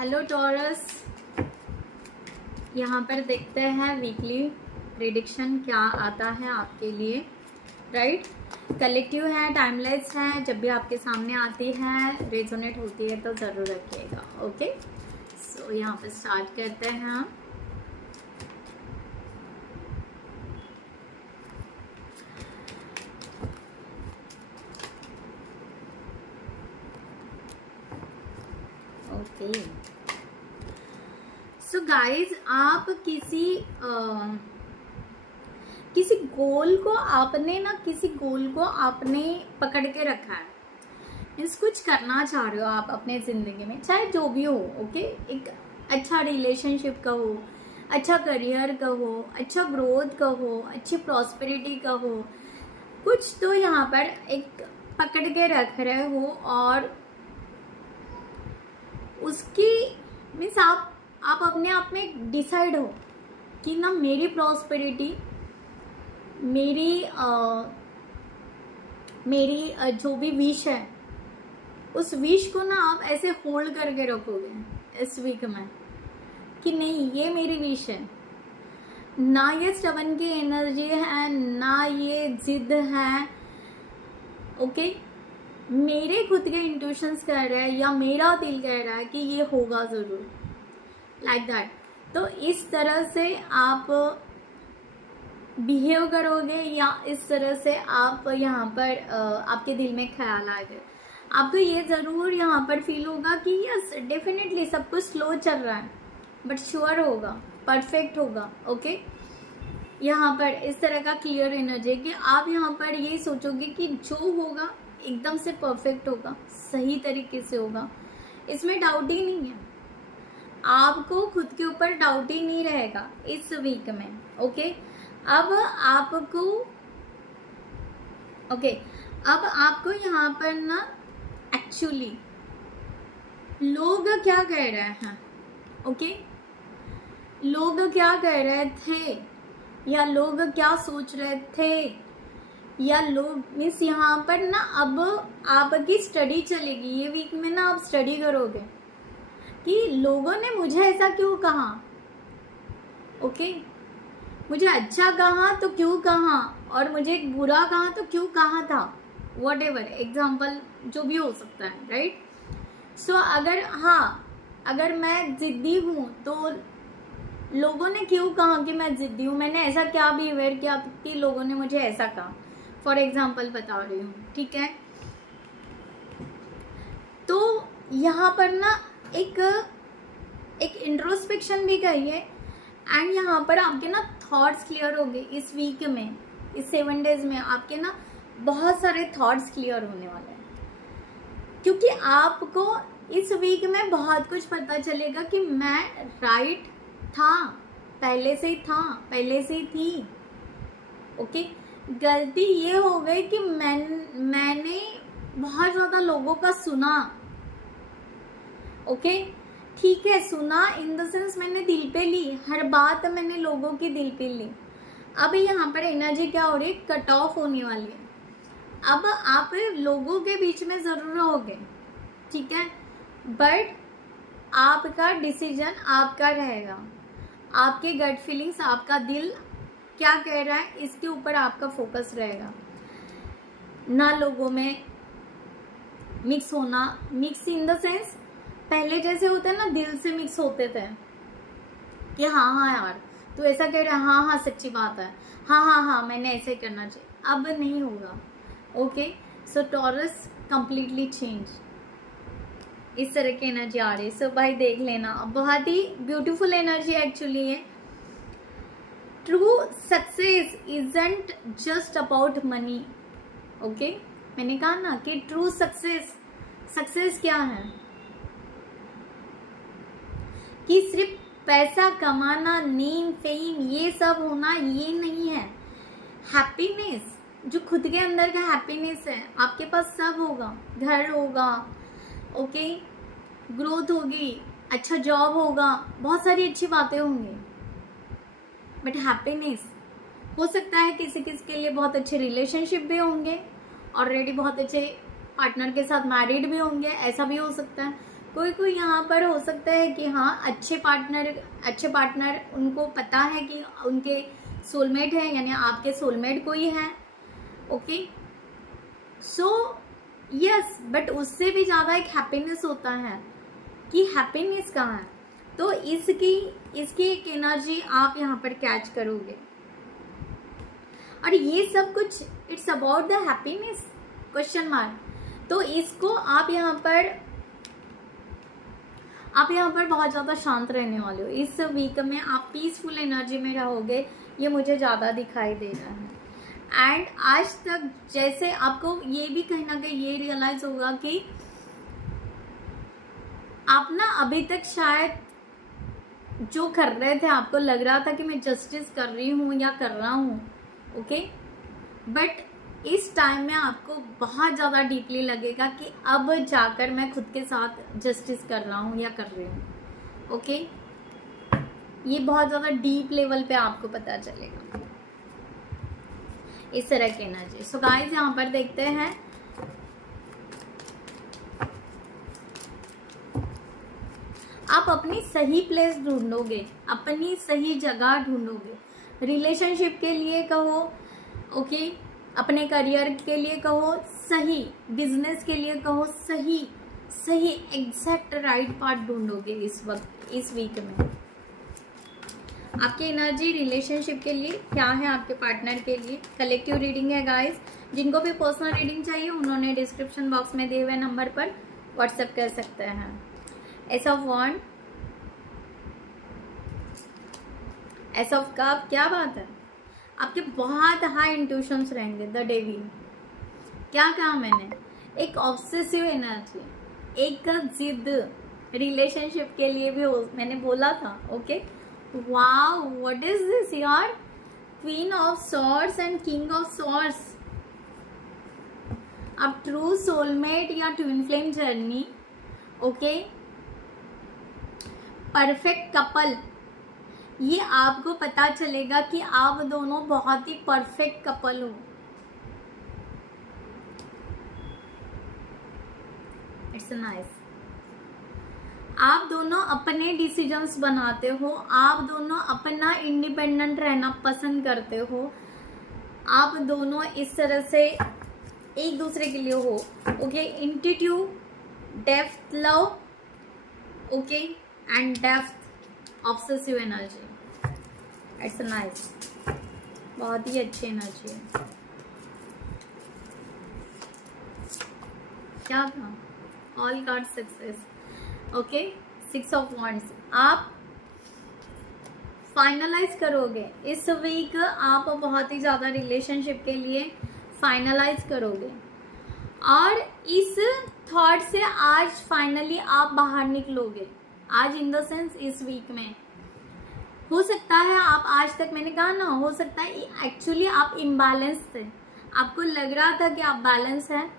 Hello taurus, यहाँ पर देखते हैं वीकली प्रेडिक्शन क्या आता है आपके लिए। राइट, कलेक्टिव है, टाइमलेस है, जब भी आपके सामने आती है रेजोनेट होती है तो ज़रूर रखिएगा। ओके, सो यहाँ पर स्टार्ट करते हैं हम। ओके, सो गाइज, आप किसी गोल को आपने पकड़ के रखा है, मीन्स कुछ करना चाह रहे हो आप अपने ज़िंदगी में, चाहे जो भी हो। ओके, एक अच्छा रिलेशनशिप का हो, अच्छा करियर का हो, अच्छा ग्रोथ का हो, अच्छी प्रॉस्पेरिटी का हो, कुछ तो यहाँ पर एक पकड़ के रख रहे हो और उसकी मीन्स आप अपने आप में डिसाइड हो कि ना मेरी प्रॉस्पेरिटी, मेरी जो भी विश है उस विश को ना आप ऐसे होल्ड करके रखोगे इस वीक में कि नहीं, ये मेरी विश है। ना ये स्टबन की एनर्जी है, ना ये जिद है। ओके, मेरे खुद के इंट्यूशंस कह रहे हैं या मेरा दिल कह रहा है कि ये होगा ज़रूर, लाइक दैट। तो इस तरह से आप बिहेव करोगे या इस तरह से आप यहाँ पर आपके दिल में ख्याल आ गए, आपको ये ज़रूर यहाँ पर फील होगा कि यस डेफिनेटली सब कुछ स्लो चल रहा है बट श्योर होगा, परफेक्ट होगा। ओके, यहाँ पर इस तरह का क्लियर एनर्जी कि आप यहाँ पर ये सोचोगे कि जो होगा एकदम से परफेक्ट होगा, सही तरीके से होगा, इसमें डाउट ही नहीं है। आपको खुद के ऊपर डाउट ही नहीं रहेगा इस वीक में। ओके, अब आपको यहाँ पर ना एक्चुअली लोग क्या कह रहे हैं, ओके, लोग क्या कह रहे थे या लोग क्या सोच रहे थे या लोग मीन्स यहाँ पर ना अब आपकी स्टडी चलेगी ये वीक में ना, आप स्टडी करोगे कि लोगों ने मुझे ऐसा क्यों कहा। ओके, मुझे अच्छा कहा तो क्यों कहा और मुझे बुरा कहा तो क्यों कहा था, वॉट एवर एग्जाम्पल जो भी हो सकता है। राइट, सो अगर मैं जिद्दी हूँ तो लोगों ने क्यों कहा कि मैं जिद्दी हूँ, मैंने ऐसा क्या बिहेवियर किया कि लोगों ने मुझे ऐसा कहा, फॉर एग्जाम्पल बता रही हूँ। ठीक है, तो यहाँ पर ना एक इंट्रोस्पेक्शन भी करिए एंड यहाँ पर आपके ना थॉट्स क्लियर हो गए इस वीक में, इस 7 डेज में आपके ना बहुत सारे थॉट्स क्लियर होने वाले हैं, क्योंकि आपको इस वीक में बहुत कुछ पता चलेगा कि मैं राइट था, पहले से ही थी। ओके, गलती ये हो गई कि मैंने बहुत ज़्यादा लोगों का सुना। ओके, ठीक है, सुना इन द सेंस मैंने दिल पे ली, हर बात मैंने लोगों की दिल पे ली। अब यहाँ पर एनर्जी क्या हो रही है, कट ऑफ होने वाली है। अब आप लोगों के बीच में ज़रूर रहोगे, ठीक है, बट आपका डिसीजन आपका रहेगा, आपके गट फीलिंग्स, आपका दिल क्या कह रहा है इसके ऊपर आपका फोकस रहेगा। ना लोगों में मिक्स होना, मिक्स इन द सेंस पहले जैसे होते हैं ना, दिल से मिक्स होते थे कि हाँ यार तू ऐसा कह रहा है, हाँ सच्ची बात है, हाँ मैंने ऐसे करना चाहिए, अब नहीं होगा। ओके, सो टॉरस कंप्लीटली चेंज, इस तरह की एनर्जी आ रही है। सो भाई देख लेना, बहुत ही ब्यूटीफुल एनर्जी एक्चुअली है। True success isn't just about money. Okay, मैंने कहा ना कि ट्रू सक्सेस क्या है कि सिर्फ पैसा कमाना, नेम फेम ये सब होना ये नहीं है। हैप्पीनेस, जो खुद के अंदर का हैप्पीनेस है, आपके पास सब होगा, घर होगा, ओके, ग्रोथ होगी, अच्छा जॉब होगा, बहुत सारी अच्छी बातें होंगी, बट हैप्पीनेस हो सकता है किसी के लिए बहुत अच्छे रिलेशनशिप भी होंगे, ऑलरेडी बहुत अच्छे पार्टनर के साथ मैरिड भी होंगे, ऐसा भी हो सकता है। कोई कोई यहाँ पर हो सकता है कि हाँ अच्छे पार्टनर उनको पता है कि उनके सोलमेट है, यानी आपके सोलमेट कोई है, ओके। सो यस, बट उससे भी ज़्यादा एक हैप्पीनेस होता है कि हैप्पीनेस कहाँ है, तो इसकी एक एनर्जी आप यहाँ पर कैच करोगे। और ये सब कुछ it's about the happiness question mark. तो इसको आप यहाँ पर बहुत ज़्यादा शांत रहने वाले हो। इस वीक में आप पीसफुल एनर्जी में रहोगे, ये मुझे ज़्यादा दिखाई दे रहा है। एंड आज तक जैसे आपको ये भी कहीं ना कहीं ये रियलाइज होगा कि आप ना अभी तक शायद जो कर रहे थे, आपको लग रहा था कि मैं जस्टिस कर रही हूँ या कर रहा हूँ, ओके, बट इस टाइम में आपको बहुत ज़्यादा डीपली लगेगा कि अब जाकर मैं खुद के साथ जस्टिस कर रहा हूँ या कर रही हूँ, ओके। ये बहुत ज़्यादा डीप लेवल पे आपको पता चलेगा इस तरह की एनर्जी। सो गाइस यहाँ पर देखते हैं आप अपनी सही प्लेस ढूंढोगे, अपनी सही जगह ढूंढोगे, रिलेशनशिप के लिए कहो, ओके, अपने करियर के लिए कहो, सही बिजनेस के लिए कहो, सही एग्जैक्ट राइट पार्ट ढूंढोगे इस वक्त, इस वीक में। आपकी एनर्जी रिलेशनशिप के लिए क्या है, आपके पार्टनर के लिए। कलेक्टिव रीडिंग है गाइस, जिनको भी पर्सनल रीडिंग चाहिए उन्होंने डिस्क्रिप्शन बॉक्स में दिए हुए नंबर पर व्हाट्सएप कर सकते हैं। Ace of wand, ace of cup, क्या बात है, आपके बहुत हाई इंट्यूशंस रहेंगे। द डेविल, क्या कहा मैंने, एक ऑब्सेसिव एनर्जी, एक जिद रिलेशनशिप के लिए भी मैंने बोला था, okay. Wow, what is this यार, queen of swords and king of swords. अब ट्रू सोलमेट या twin flame journey, okay, perfect couple, ये आपको पता चलेगा कि आप दोनों बहुत ही परफेक्ट कपल हो। It's nice. आप दोनों अपने डिसीजंस बनाते हो, आप दोनों अपना इंडिपेंडेंट रहना पसंद करते हो, आप दोनों इस तरह से एक दूसरे के लिए हो, okay. Intuitive depth love, okay, and depth obsessive energy. It's nice, बहुत ही अच्छी एनर्जी है। क्या था, all card success, okay. 6 of wands, आप फाइनलाइज करोगे इस वीक, आप बहुत ही ज़्यादा रिलेशनशिप के लिए फाइनलाइज करोगे, और इस थॉट से आज फाइनली आप बाहर निकलोगे। आज इन द सेंस इस वीक में हो सकता है आप, आज तक मैंने कहा ना, हो सकता है एक्चुअली आप इम्बैलेंस थे, आपको लग रहा था कि आप बैलेंस हैं।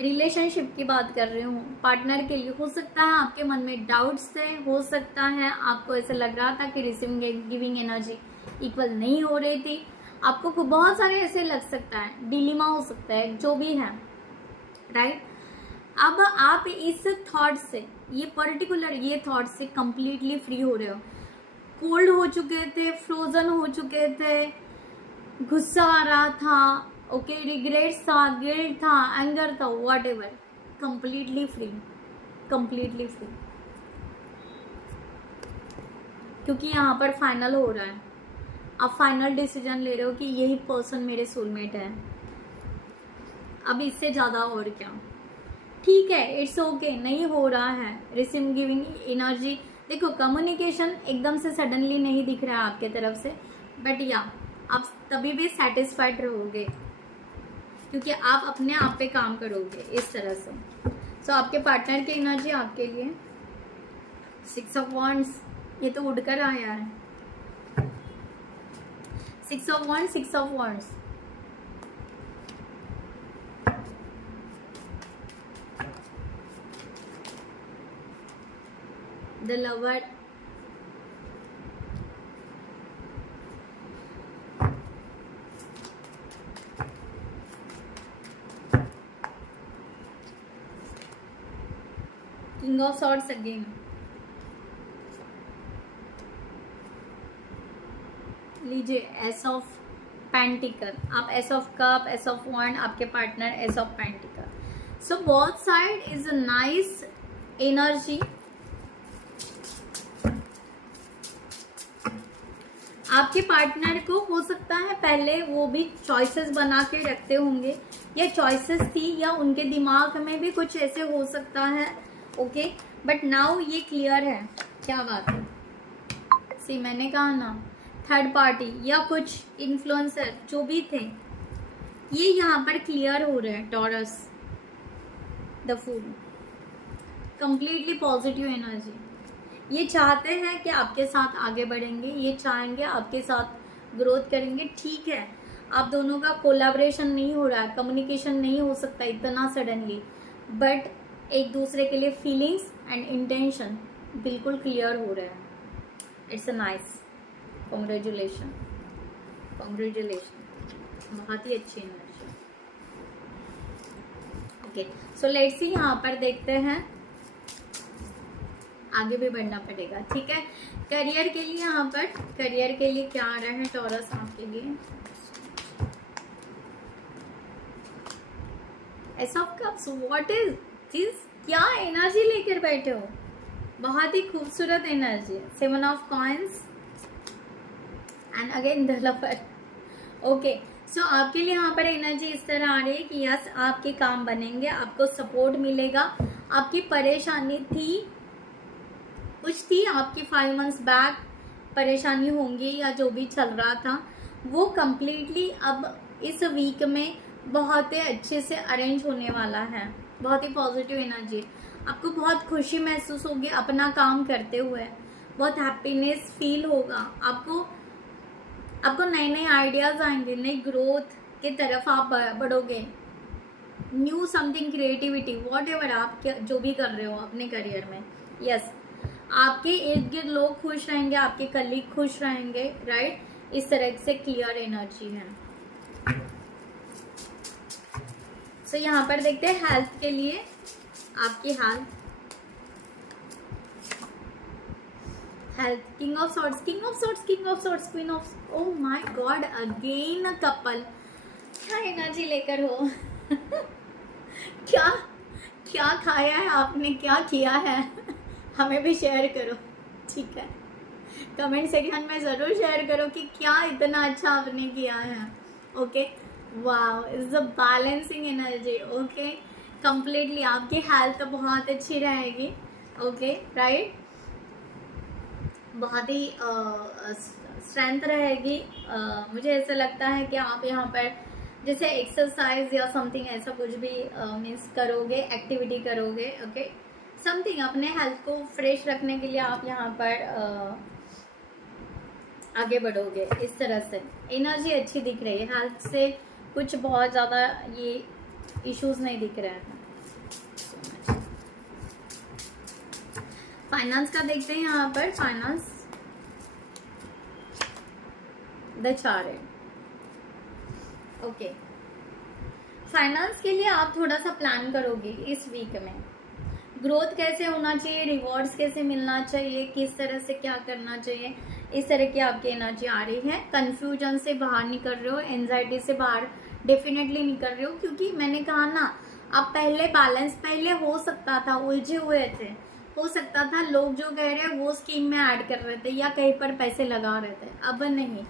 रिलेशनशिप की बात कर रही हूँ, पार्टनर के लिए हो सकता है आपके मन में डाउट्स थे, हो सकता है आपको ऐसा लग रहा था कि रिसीविंग गिविंग एनर्जी इक्वल नहीं हो रही थी, आपको बहुत सारे ऐसे लग सकता है, डिलीमा हो सकता है, जो भी है, राइट। अब आप इस थॉट से, ये पर्टिकुलर ये थॉट से कंप्लीटली फ्री हो रहे हो। कोल्ड हो चुके थे, फ्रोजन हो चुके थे, गुस्सा आ रहा था, ओके, रिग्रेट्स था, गिल्ट था, एंगर था, what ever, completely free, completely free, क्योंकि यहाँ पर फाइनल हो रहा है। आप फाइनल डिसीजन ले रहे हो कि यही पर्सन मेरे सोलमेट है, अब इससे ज़्यादा और क्या। ठीक है, इट्स ओके, नहीं हो रहा है रिसीविंग गिविंग एनर्जी। देखो, कम्युनिकेशन एकदम से सडनली नहीं दिख रहा है आपके तरफ से, बट या आप तभी भी सेटिस्फाइड रहोगे क्योंकि आप अपने आप पे काम करोगे इस तरह से। सो आपके पार्टनर की एनर्जी आपके लिए 6 ऑफ वॉन्ड्स, ये तो उड़कर आया है। 6 of wands, 6 of wands, the lover, king of swords again, लीजिए एस ऑफ पेंटिकल, आप ace of cup, ace of wand, आपके partner ace of pentacle. So both side is a nice energy. आपके partner को हो सकता है पहले वो भी चॉइसेस बना के रखते होंगे, या चॉइसेस थी, या उनके दिमाग में भी कुछ ऐसे हो सकता है. ओके, बट नाउ ये क्लियर है. क्या बात है, सी मैंने कहा ना, थर्ड पार्टी या कुछ इन्फ्लुएंसर जो भी थे, ये यहाँ पर क्लियर हो रहे हैं. Taurus the fool, completely positive energy. ये चाहते हैं कि आपके साथ आगे बढ़ेंगे, ये चाहेंगे आपके साथ ग्रोथ करेंगे. ठीक है, आप दोनों का कोलैबोरेशन नहीं हो रहा है, कम्युनिकेशन नहीं हो सकता इतना सडनली, बट एक दूसरे के लिए फीलिंग्स एंड इंटेंशन बिल्कुल क्लियर हो रहे हैं. It's a nice, congratulation, congratulation, बहुत ही अच्छी energy. Okay, so let's see, यहाँ पर देखते हैं, आगे भी बढ़ना पड़ेगा. ठीक है, करियर के लिए यहाँ पर, करियर के लिए क्या आ रहा है टॉरस आपके लिए. Ace of cups, what is this, क्या एनर्जी लेकर बैठे हो, बहुत ही खूबसूरत energy. Seven of coins and again the lover. Okay, so आपके लिए यहाँ पर एनर्जी इस तरह आ रही है कि यस, आपके काम बनेंगे, आपको सपोर्ट मिलेगा. आपकी परेशानी थी, कुछ थी आपकी 5 मंथ्स बैक परेशानी होंगी, या जो भी चल रहा था वो कम्प्लीटली अब इस वीक में बहुत ही अच्छे से अरेंज होने वाला है. बहुत ही पॉजिटिव एनर्जी. आपको बहुत खुशी महसूस होगी अपना काम करते हुए, बहुत हैप्पीनेस फील होगा. आपको नए नए आइडियाज आएंगे, नई ग्रोथ के तरफ आप बढ़ोगे. New something, creativity, what ever आप क्या जो भी कर रहे हो अपने करियर में. यस, आपके इर्द गिर्द लोग खुश रहेंगे, आपके कलीग खुश रहेंगे. राइट, इस तरह से क्लियर एनर्जी है. सो यहाँ पर देखते हैं हेल्थ के लिए, आपकी health, king of swords, king of swords, king of swords, queen of, oh my God, again a couple. क्या एनर्जी लेकर हो क्या क्या खाया है आपने, क्या किया है हमें भी शेयर करो. ठीक है, कमेंट सेक्शन में ज़रूर शेयर करो कि क्या इतना अच्छा आपने किया है. Okay, wow, is a balancing energy. Okay, completely आपकी हेल्थ बहुत अच्छी रहेगी. ओके, राइट, बहुत ही स्ट्रेंथ रहेगी. मुझे ऐसा लगता है कि आप यहाँ पर जैसे एक्सरसाइज या समथिंग ऐसा कुछ भी मीन्स करोगे, एक्टिविटी करोगे. ओके, समथिंग अपने हेल्थ को फ्रेश रखने के लिए आप यहाँ पर आगे बढ़ोगे. इस तरह से एनर्जी अच्छी दिख रही है. हेल्थ से कुछ बहुत ज़्यादा ये इश्यूज नहीं दिख रहे हैं. फाइनेंस का देखते हैं यहाँ पर. Finance, the chart. Okay, finance के लिए आप थोड़ा सा प्लान करोगे इस वीक में. ग्रोथ कैसे होना चाहिए, रिवॉर्ड्स कैसे मिलना चाहिए, किस तरह से क्या करना चाहिए, इस तरह की आपकी एनर्जी आ रही है. कंफ्यूजन से बाहर निकल रहे हो, एंजाइटी से बाहर डेफिनेटली निकल रहे हो, क्योंकि मैंने कहा ना, आप पहले बैलेंस, पहले हो सकता था उलझे हुए थे, हो सकता था लोग जो कह रहे हैं वो स्कीम में ऐड कर रहे थे या कहीं पर पैसे लगा रहे थे. अब नहीं,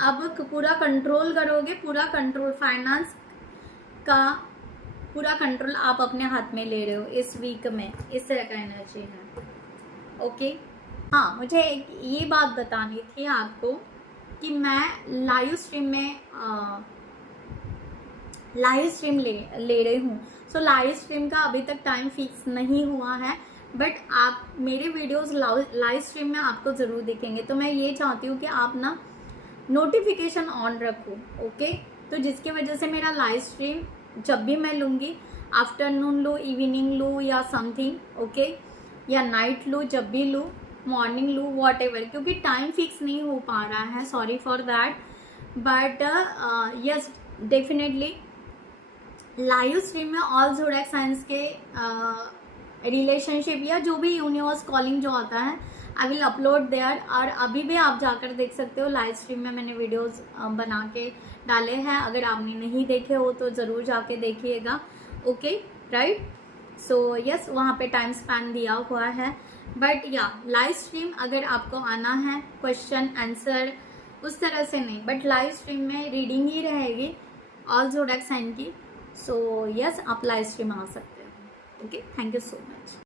अब पूरा कंट्रोल करोगे, पूरा कंट्रोल, फाइनेंस का पूरा कंट्रोल आप अपने हाथ में ले रहे हो इस वीक में. इस तरह का एनर्जी है. ओके, हाँ, मुझे एक ये बात बतानी थी आपको कि मैं लाइव स्ट्रीम ले रही हूँ. सो लाइव स्ट्रीम का अभी तक टाइम फिक्स नहीं हुआ है, बट आप मेरे वीडियोस लाइव स्ट्रीम में आपको ज़रूर दिखेंगे. तो मैं ये चाहती हूँ कि आप ना नोटिफिकेशन ऑन रखो. ओके, तो जिसकी वजह से मेरा लाइव स्ट्रीम जब भी मैं लूँगी, आफ्टरनून लूँ, इवनिंग लूँ या समथिंग, ओके, या नाइट लूँ, जब भी लूँ, मॉर्निंग लूँ, वॉट एवर, क्योंकि टाइम फिक्स नहीं हो पा रहा है. Sorry for that, but yes, definitely live stream में ऑल ज़ोडिएक साइंस के रिलेशनशिप या जो भी यूनिवर्स कॉलिंग जो आता है, आई विल अपलोड देयर। और अभी भी आप जाकर देख सकते हो, लाइव स्ट्रीम में मैंने वीडियोस बना के डाले हैं, अगर आपने नहीं देखे हो तो ज़रूर जाके देखिएगा। ओके राइट, सो यस, वहाँ पे टाइम स्पैन दिया हुआ है। बट या लाइव स्ट्रीम अगर आपको आना है, क्वेश्चन आंसर उस तरह से नहीं, बट लाइव स्ट्रीम में रीडिंग ही रहेगी ऑल ज़ोडिएक साइन की। सो यस, आप लाइव स्ट्रीम आ सकते हो। Okay, thank you so much.